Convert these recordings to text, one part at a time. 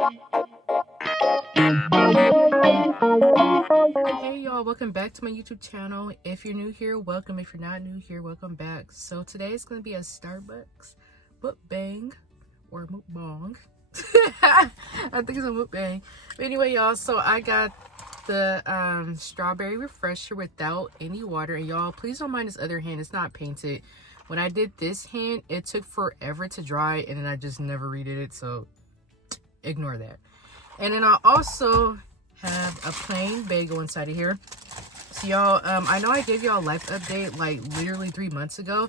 Hey y'all, welcome back to my YouTube channel. If you're new here, welcome. If you're not new here, welcome back. So today is going to be a Starbucks mukbang or mukbang. I think it's a mukbang. But anyway, y'all, so I got the strawberry refresher without any water. And y'all, please don't mind this other hand. It's not painted. When I did this hand, it took forever to dry and then I just never redid it. So ignore that. And then I also have a plain bagel inside of here. So y'all, I know I gave y'all a life update like literally 3 months ago,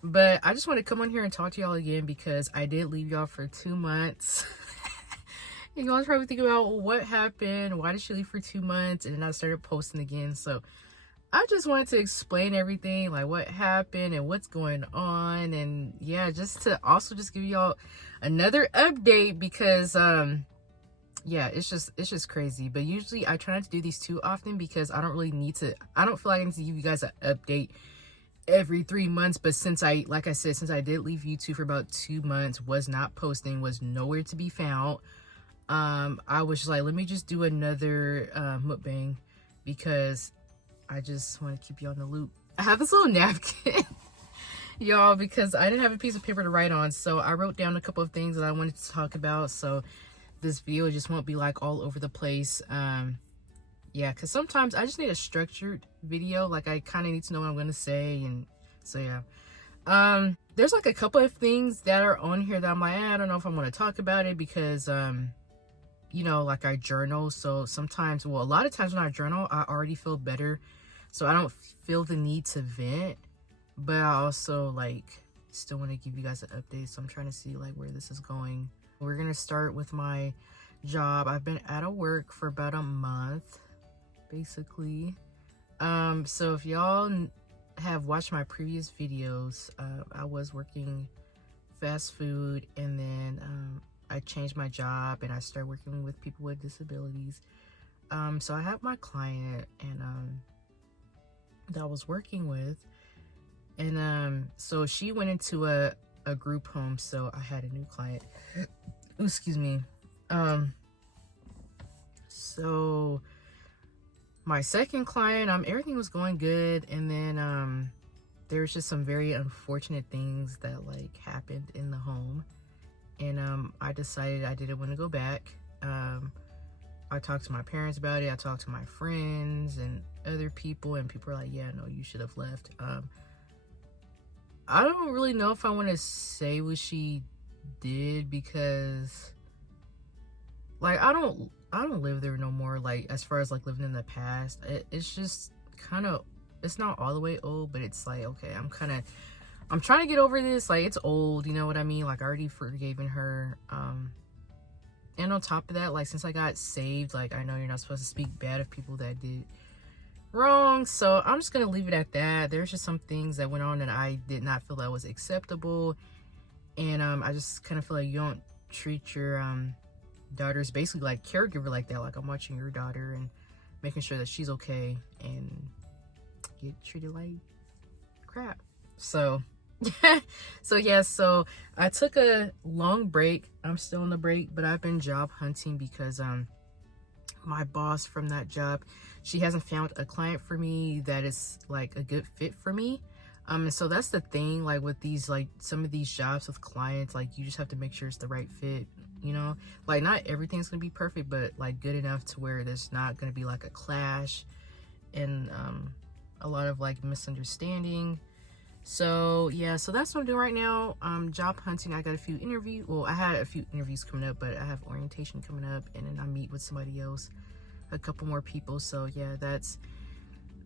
but I just want to come on here and talk to y'all again because I did leave y'all for 2 months. And y'all probably thinking about what happened, why did she leave for 2 months, and then I started posting again. So I just wanted to explain everything, like what happened and what's going on, and yeah, just to also just give y'all another update because yeah, it's just crazy. But usually I try not to do these too often because I don't really need to. I don't feel like I need to give you guys an update every 3 months. But since like I said, since I did leave YouTube for about 2 months, was not posting, was nowhere to be found. I was just like, let me just do another mukbang because I just want to keep you on the loop. I have this little napkin, y'all, because I didn't have a piece of paper to write on. So I wrote down a couple of things that I wanted to talk about. So this video just won't be like all over the place. Yeah, because sometimes I just need a structured video. Like I kind of need to know what I'm going to say. And so, yeah. There's like a couple of things that are on here that I'm like, I don't know if I'm going to talk about it because, you know, like I journal. So sometimes, well, a lot of times when I journal, I already feel better. So I don't feel the need to vent, but I also like still want to give you guys an update. So I'm trying to see like where this is going. We're going to start with my job. I've been out of work for about a month, basically. So if y'all have watched my previous videos, I was working fast food, and then I changed my job and I started working with people with disabilities. So I have my client and that I was working with, and so she went into a group home, so I had a new client. Excuse me. So my second client, everything was going good, and then there was just some very unfortunate things that like happened in the home, and I decided I didn't want to go back. I talked to my parents about it. I talked to my friends and other people, and people are like, yeah, no, you should have left. I don't really know if I want to say what she did because like I don't live there no more. Like as far as like living in the past, it's just kind of, it's not all the way old, but it's like, okay, I'm trying to get over this. Like it's old, you know what I mean? Like I already forgiven her. And on top of that, like since I got saved, like I know you're not supposed to speak bad of people that did wrong, so I'm just gonna leave it at that. There's just some things that went on and I did not feel that was acceptable, and I just kind of feel like you don't treat your daughter's basically like caregiver like that. Like I'm watching your daughter and making sure that she's okay, and get treated like crap. So so yeah, so I took a long break. I'm still on the break, but I've been job hunting because my boss from that job, she hasn't found a client for me that is like a good fit for me. And so that's the thing, like with these, like some of these jobs with clients, like you just have to make sure it's the right fit, you know? Like not everything's gonna be perfect, but like good enough to where there's not gonna be like a clash and a lot of like misunderstanding. So yeah, so that's what I'm doing right now. Job hunting. I got a few interviews. Well, I had a few interviews coming up, but I have orientation coming up, and then I meet with somebody else, a couple more people. So yeah, that's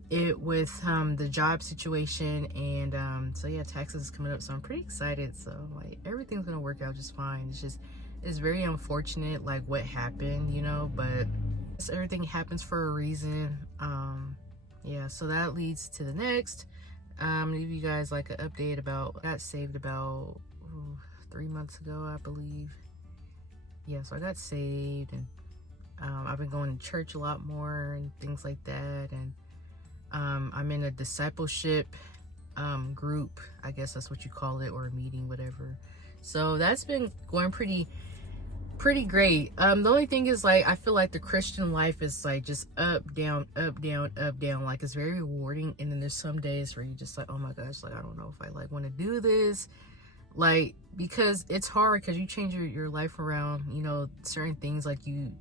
it with the job situation. And so yeah, taxes is coming up, so I'm pretty excited. So like everything's gonna work out just fine. It's very unfortunate like what happened, you know, but everything happens for a reason. Yeah, so that leads to the next. I'm gonna give you guys like an update about, I got saved about 3 months ago, I believe. Yeah, so I got saved, and I've been going to church a lot more and things like that, and I'm in a discipleship group, I guess that's what you call it, or a meeting, whatever. So that's been going pretty pretty great. The only thing is, like, I feel like the Christian life is like just up, down, up, down, up, down. Like, it's very rewarding, and then there's some days where you just like, oh my gosh, like I don't know if I like want to do this, like, because it's hard because you change your life around, you know, certain things like you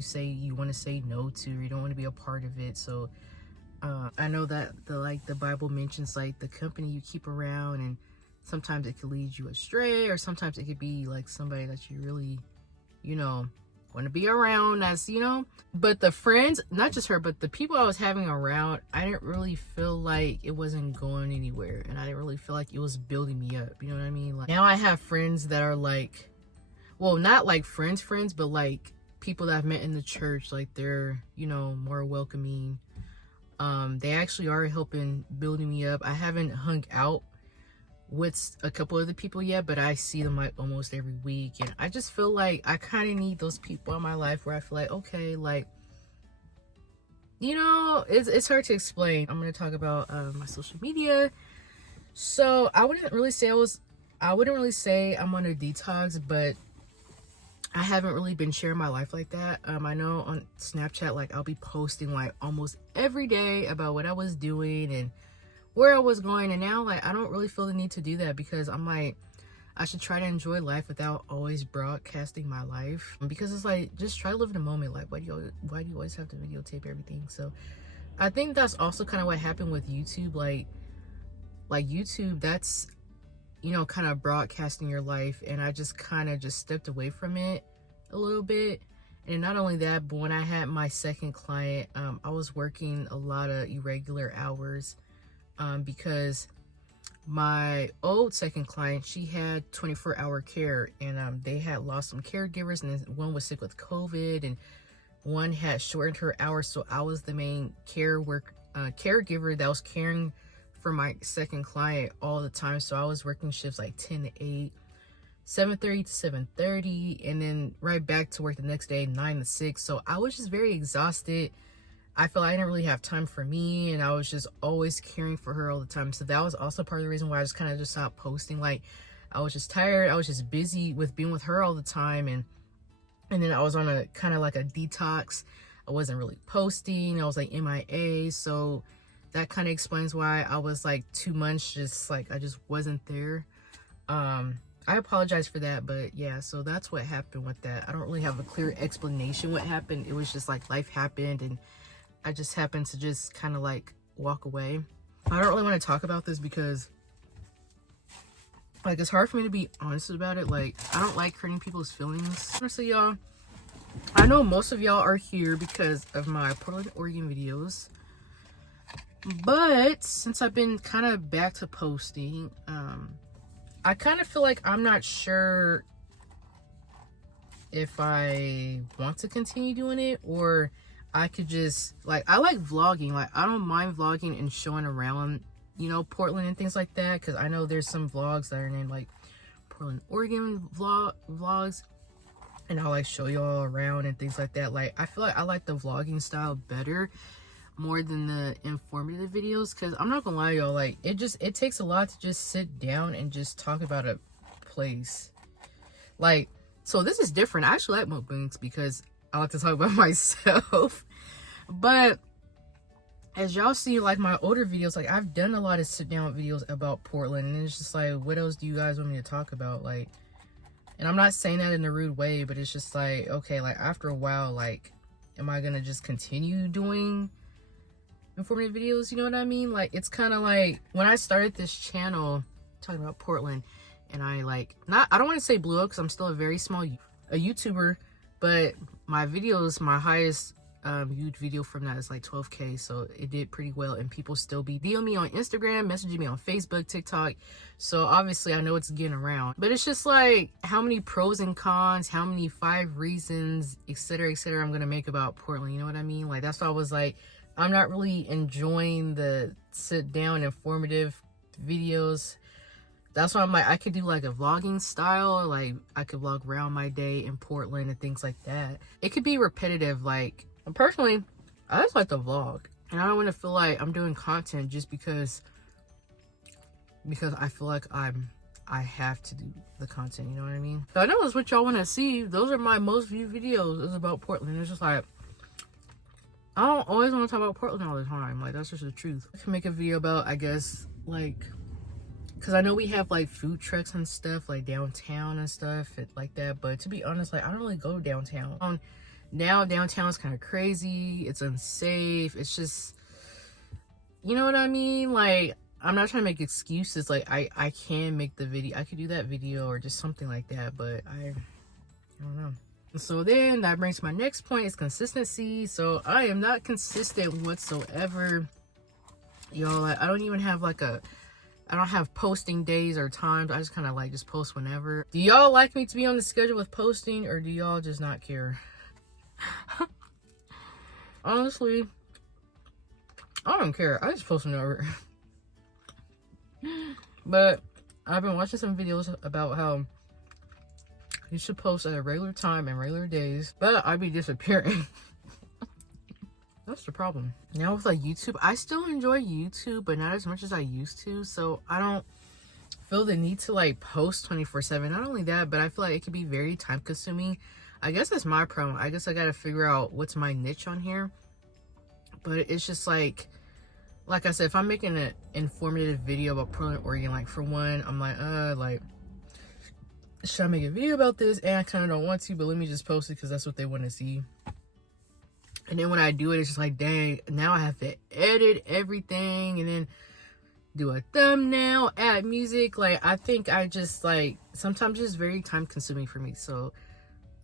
say you want to say no to, or you don't want to be a part of it. So I know that the Bible mentions like the company you keep around, and sometimes it could lead you astray, or sometimes it could be like somebody that you really, you know, want to be around, as you know. But the friends, not just her, but the people I was having around, I didn't really feel like it wasn't going anywhere, and I didn't really feel like it was building me up, you know what I mean? Like, now I have friends that are like, well, not like friends, but like people that I've met in the church. Like, they're, you know, more welcoming. They actually are helping building me up. I haven't hung out with a couple of the people yet, but I see them like almost every week, and I just feel like I kind of need those people in my life where I feel like, okay, like, you know, it's hard to explain. I'm going to talk about my social media. So I wouldn't really say I'm on a detox, but I haven't really been sharing my life like that. I know on Snapchat, like, I'll be posting like almost every day about what I was doing and where I was going, and now like I don't really feel the need to do that, because I'm like, I should try to enjoy life without always broadcasting my life, because it's like, just try to live in the moment. Like, why do you always have to videotape everything? So I think that's also kind of what happened with YouTube. Like YouTube, that's, you know, kind of broadcasting your life, and I just kind of just stepped away from it a little bit. And not only that, but when I had my second client, I was working a lot of irregular hours, because my old second client, she had 24-hour care, and they had lost some caregivers, and one was sick with COVID, and one had shortened her hours. So I was the main caregiver that was caring for my second client all the time. So I was working shifts like 10 to 8, 7:30 to 7:30, and then right back to work the next day, 9 to 6. So I was just very exhausted. I felt like I didn't really have time for me, and I was just always caring for her all the time. So that was also part of the reason why I just kind of just stopped posting. Like, I was just tired. I was just busy with being with her all the time, and then I was on a kind of like a detox. I wasn't really posting. I was like MIA. So that kind of explains why I was like 2 months just like I just wasn't there. I apologize for that, but yeah, so that's what happened with that. I don't really have a clear explanation what happened. It was just like life happened, and I just happened to just kind of like walk away. I don't really want to talk about this because like it's hard for me to be honest about it. Like, I don't like hurting people's feelings. Honestly, y'all, I know most of y'all are here because of my Portland, Oregon videos. But since I've been kind of back to posting, I kind of feel like I'm not sure if I want to continue doing it, or I could just, like, I like vlogging. Like, I don't mind vlogging and showing around, you know, Portland and things like that, because I know there's some vlogs that are named like Portland, Oregon vlogs, and I'll like show y'all around and things like that. Like, I feel like I like the vlogging style better, more than the informative videos, because I'm not gonna lie, y'all, like, it takes a lot to just sit down and just talk about a place. Like, so this is different. I actually like mukbangs because I like to talk about myself. But as y'all see, like, my older videos, like, I've done a lot of sit down videos about Portland, and it's just like, what else do you guys want me to talk about? Like, and I'm not saying that in a rude way, but it's just like, okay, like, after a while, like, am I gonna just continue doing informative videos? You know what I mean? Like, it's kind of like when I started this channel talking about Portland, and I don't want to say blew up, because I'm still a very small YouTuber, but my videos, my highest viewed video from that is like 12K, so it did pretty well, and people still be DMing me on Instagram, messaging me on Facebook, TikTok, so obviously I know it's getting around. But it's just like, how many pros and cons, how many 5 reasons, etc., I'm gonna make about Portland, you know what I mean? Like, that's why I was like, I'm not really enjoying the sit down informative videos. That's why I'm like, I could do like a vlogging style. Like, I could vlog around my day in Portland and things like that. It could be repetitive. Like, personally, I just like to vlog, and I don't want to feel like I'm doing content just because I feel like I'm I have to do the content, you know what I mean? So I know that's what y'all want to see. Those are my most viewed videos, is about Portland. It's just like, I don't always want to talk about Portland all the time. Like, that's just the truth. I can make a video about, I guess, like, because I know we have like food trucks and stuff like downtown and stuff like that, but to be honest, like, I don't really go downtown. Now downtown is kind of crazy, it's unsafe, it's just, you know what I mean? Like, I'm not trying to make excuses. Like, I can make the video, I could do that video or just something like that, but I don't know. So then that brings my next point, is consistency. So I am not consistent whatsoever, y'all. Like, I don't even have like I don't have posting days or times. I just kind of like just post whenever. Do y'all like me to be on the schedule with posting, or do y'all just not care? Honestly, I don't care. I just post whenever. But I've been watching some videos about how you should post at a regular time and regular days, but I be disappearing. That's the problem. Now with like YouTube, I still enjoy YouTube, but not as much as I used to. So I don't feel the need to like post 24/7. Not only that, but I feel like it could be very time consuming. I guess that's my problem. I guess I gotta figure out what's my niche on here. But it's just like I said, if I'm making an informative video about Portland, Oregon, like, for one, I'm like, should I make a video about this? And I kind of don't want to, but let me just post it because that's what they want to see. And then when I do it, it's just like, dang, now I have to edit everything and then do a thumbnail, add music. Like, I think I just, like, sometimes it's very time consuming for me. So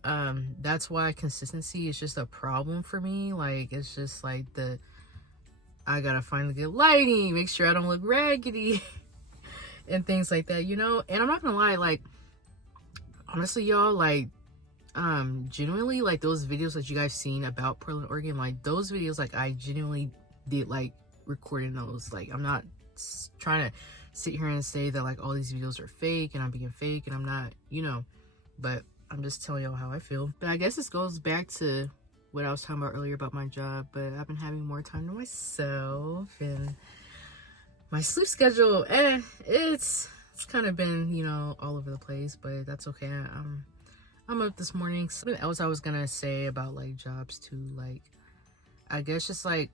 that's why consistency is just a problem for me. Like, it's just like I gotta find the good lighting, make sure I don't look raggedy and things like that, you know? And I'm not gonna lie, like, honestly, y'all, like, genuinely, like, those videos that you guys seen about Portland, Oregon, like, those videos, like, I genuinely did, like, recording those. Like, I'm not trying to sit here and say that, like, all these videos are fake and I'm being fake, and I'm not, you know, but I'm just telling y'all how I feel. But I guess this goes back to what I was talking about earlier about my job, but I've been having more time to myself, and my sleep schedule, it's kind of been, you know, all over the place, but that's okay. I'm up this morning. Something else I was gonna say about like jobs too, like, I guess just like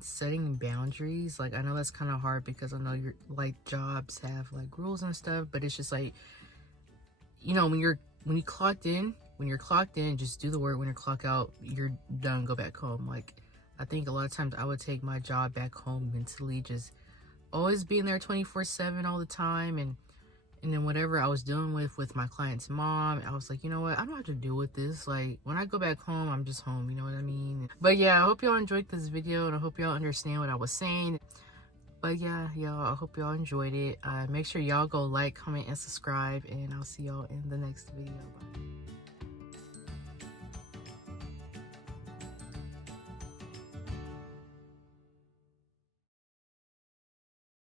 setting boundaries. Like, I know that's kind of hard because I know you're like, jobs have like rules and stuff, but it's just like, you know, when you're clocked in, just do the work. When you're clock out, you're done, go back home. Like, I think a lot of times I would take my job back home mentally, just always being there 24/7 all the time, and then whatever I was dealing with my client's mom, I was like, you know what, I don't have to deal with this. Like, when I go back home, I'm just home, you know what I mean? But yeah, I hope y'all enjoyed this video, and I hope y'all understand what I was saying. But yeah, y'all, I hope y'all enjoyed it. Make sure y'all go like, comment, and subscribe, and I'll see y'all in the next video. Bye.